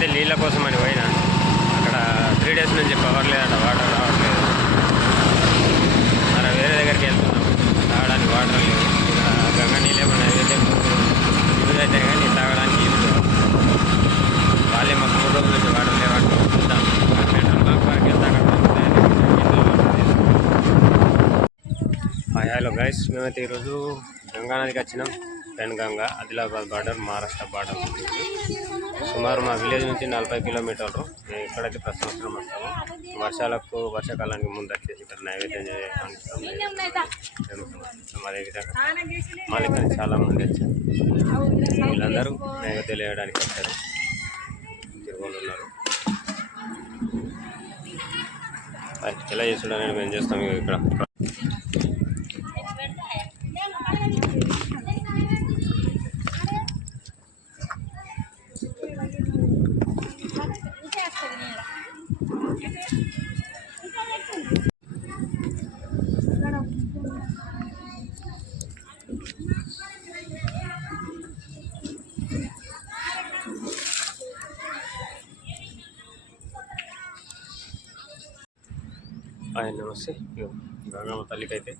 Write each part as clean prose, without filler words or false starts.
నేనైతే నీళ్ళ కోసం అని పోయినా. అక్కడ 3 days నుంచి పవర్ లేదంట, వాటర్ రావట్లేదు. అలా వేరే దగ్గరికి వెళ్తున్నాం, తాగడానికి వాటర్ లేవు. ఇక్కడ గంగ నీళ్ళేమన్నా అయితే యూజ్ అవుతాయి కానీ తాగడానికి యూజ్ లేవు. వాళ్ళే మాకు 3 రోజుల నుంచి వాటర్ లేవంటే చూద్దాం. పెట్రోల్ బంక్ వరకు వెళ్తాక హలో గైస్, మేమైతే ఈరోజు గంగా నదికి వచ్చినాం. Penganga, Adilabad border, Maharashtra border. సుమారు మా విలేజ్ నుంచి 40 కిలోమీటర్లు. మేము ఇక్కడైతే ప్రతి సంవత్సరం వస్తాము. వర్షాకాలానికి ముందు వచ్చేసి ఇక్కడ నైవేద్యం చేయడానికి అదేవిధంగా మాలికని చాలామంది వచ్చారు. వీళ్ళందరూ నైవేద్యాలు వేయడానికి వచ్చారు. తిరుగులు ఉన్నారు. ఎలా చేస్తున్నా అనేది మేము చేస్తాం. ఇక్కడ నమస్తే. గంగమ్మ తల్లికి అయితే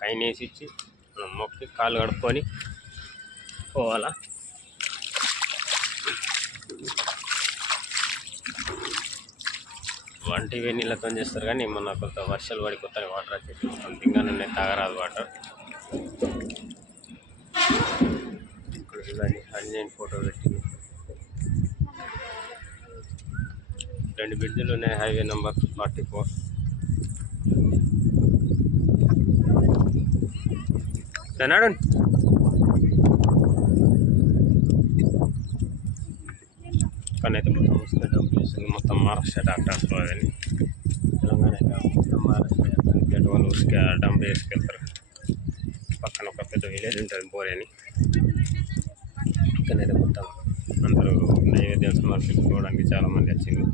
కైన్ వేసి ఇచ్చి మనం మొక్కి కాళ్ళు కడుక్కొని పోవాలా. వంటి నీళ్ళతో చేస్తారు కానీ మొన్న కొంత వర్షాలు పడి కొత్త వాటర్ వచ్చేసి మొత్తం దింగానే ఉన్నాయి, తాగరాదు వాటర్. ఇక్కడ చూడండి, ఆంజనేయుని ఫోటో పెట్టి 2 బ్రిడ్జిలు ఉన్నాయి. Highway number 44. ధనాడు కానీ అయితే మొత్తం వస్తే డబ్బులు చేస్తుంది. మొత్తం మహారాష్ట్ర డాక్టర్స్ అని తెలంగాణ మొత్తం మహారాష్ట్ర గేట్ వాళ్ళు ఊరికే డంప్ వేసుకెళ్తారు. పక్కన ఒక పెద్ద విలేజ్ ఉంటుంది, బోరే అని. ఇక్కడైతే మొత్తం అందరూ నైవేద్యం సమర్పించుకోవడానికి చాలామంది వచ్చింది.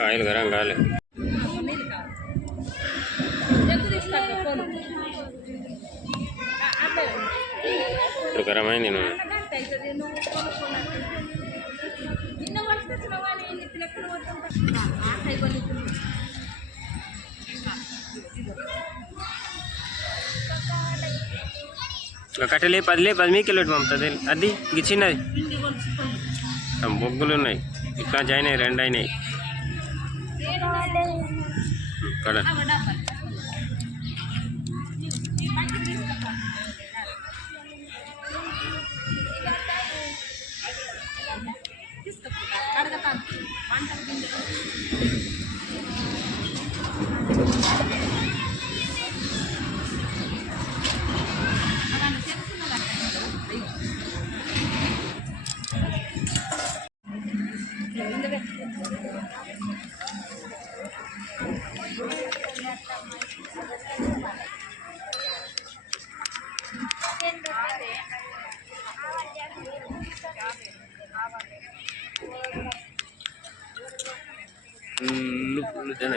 కాయలు గరం కాలే ఇప్పుడు గరమై నేను కట్టెలే 10 మీకెళ్ళి పంపుతుంది. అది ఇంక చిన్నది బొగ్గులు ఉన్నాయి. ఇక్కడ అయినాయి, 2 అయినాయి ఇక్కడ.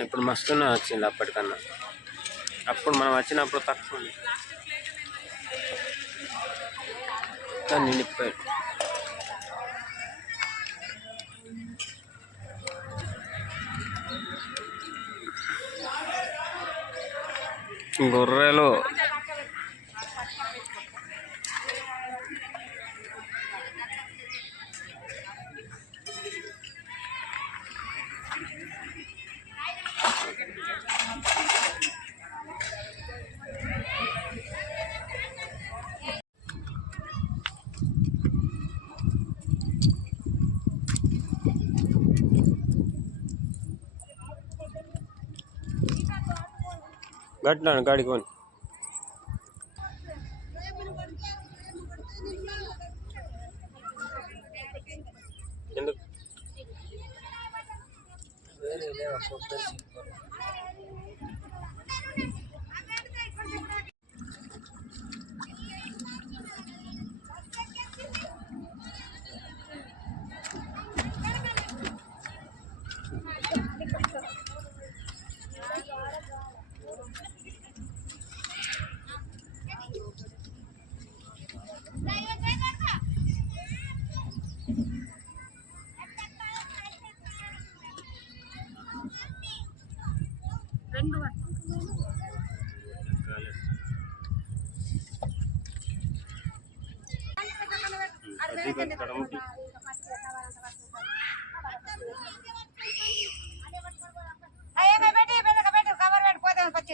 ఇప్పుడు మస్తున్నా వచ్చింది. అప్పటికన్నా అప్పుడు మనం వచ్చినప్పుడు తక్కువ ఉంది కానీ నిండిపోయాడు. గొర్రెలు గట్టినాను గాడికి పోని. ఎందుకు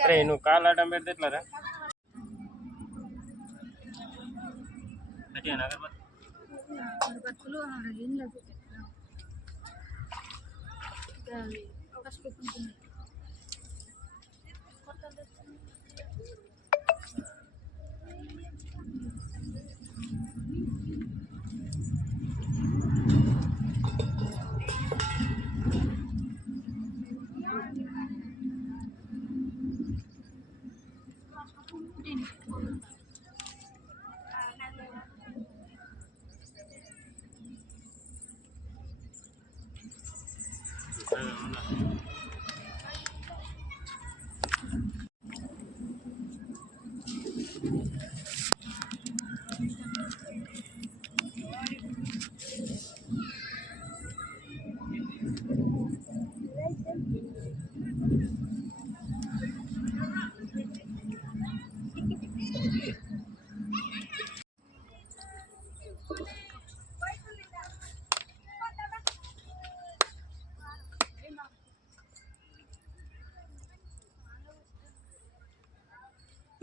అరే నువ్వు కాలు ఆటం పెడితే ఎట్లారా అగరబత్తులు ఒక స్టిక్ ఉంటుంది.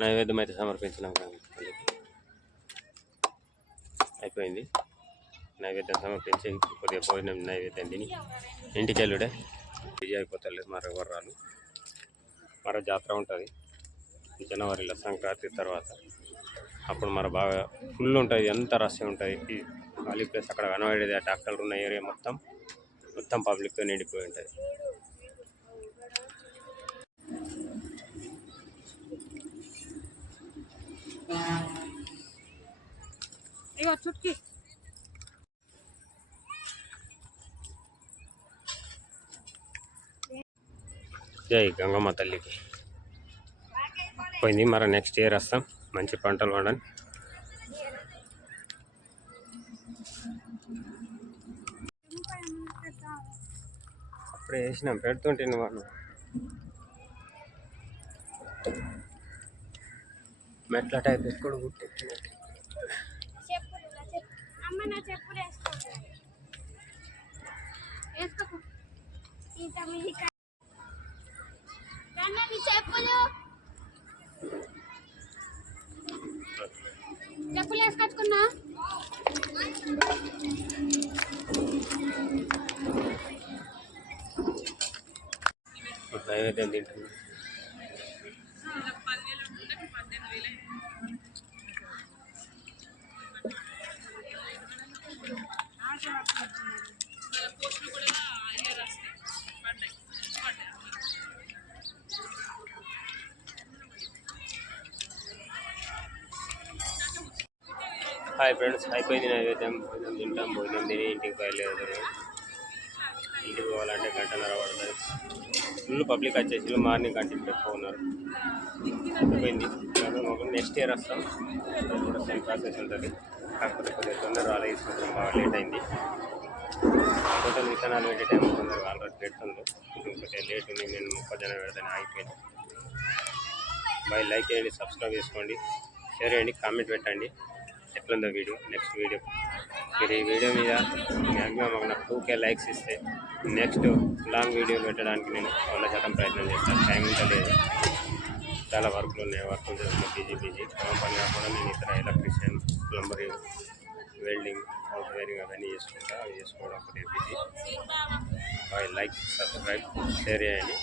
నైవేద్యం అయితే సమర్పించినాం కానీ అయిపోయింది. నైవేద్యం సమర్పించి కొద్దిగా భోజనం నైవేద్యం తిని ఇంటికి వెళ్ళుడే బిజీ అయిపోతలేదు. మరో వర్రాలు మరో జాతర ఉంటుంది జనవరిలో సంక్రాంతి తర్వాత. అప్పుడు మరి బాగా ఫుల్ ఉంటుంది, ఎంత రష్ ఉంటుంది. ఈ ఖాళీ ప్లేస్ అక్కడ కనబడేది ఆ డాక్టర్లు ఉన్న ఏరియా మొత్తం పబ్లిక్తో నిండిపోయి ఉంటుంది. చుట్కీ జై గంగమ్మ తల్లికి. పోయింది మరి నెక్స్ట్ ఇయర్ వస్తాం మంచి పంటలు పండని. అప్పుడే వేసినాం పెడుతుంటే నువ్వు మెట్ల టైప్ ఎక్కడ గుర్తెట్టినట్టు. చెప్పులు వేసుకొచ్చుకున్నా నైవేద్యం తింటున్నా. హాయ్ ఫ్రెండ్స్, అయిపోయింది నైవేద్యం. భోజనం తింటాం, భోజనం తిని ఇంటికి బయలుదేరుతారు. ఇంటికి పోవాలంటే గంటన్నర పడుతుంది. ఫుల్ పబ్లిక్ వచ్చేసి మార్నింగ్ కంటిన్యూ ఎక్కువ ఉన్నారు. అయిపోయింది. నెక్స్ట్ ఇయర్ వస్తాం, కూడా సేమ్ ప్రాసెస్ ఉంటుంది. కాకపోతే కొద్దిగా తొందరగా రాలే, తీసుకుంటాం, బాగా లేట్ అయింది. టోటల్ విత్తనాలు పెట్టే టైం తొందరగా ఆల్రెడీ పెడుతుంది. కొద్దిగా లేట్ ఉంది, నేను మొక్కజొన్న పెడతాను ఆగిపోయింది. బాయ్, లైక్ చేయండి, సబ్స్క్రైబ్ చేసుకోండి, షేర్ చేయండి, కామెంట్ పెట్టండి ఎట్లుందో వీడియో. నెక్స్ట్ వీడియో మీరు ఈ వీడియో మీద మ్యాక్సిమం నాకు 2K లైక్స్ ఇస్తే నెక్స్ట్ లాంగ్ వీడియో పెట్టడానికి నేను 100% ప్రయత్నం చేస్తాను. టైం ఇంకా లేదు, చాలా వర్క్లు ఉన్నాయి. వర్క్ ఉంటుంది, బిజీ పని కాకుండా నేను ఇతర ఎలక్ట్రీషియన్, ప్లంబరింగ్, వెల్డింగ్, సాఫ్ట్వేరింగ్ అవన్నీ చేసుకుంటా. అవి చేసుకోవడం కొద్దిగా బిజీ. లైక్, సబ్స్క్రైబ్, షేర్ చేయండి.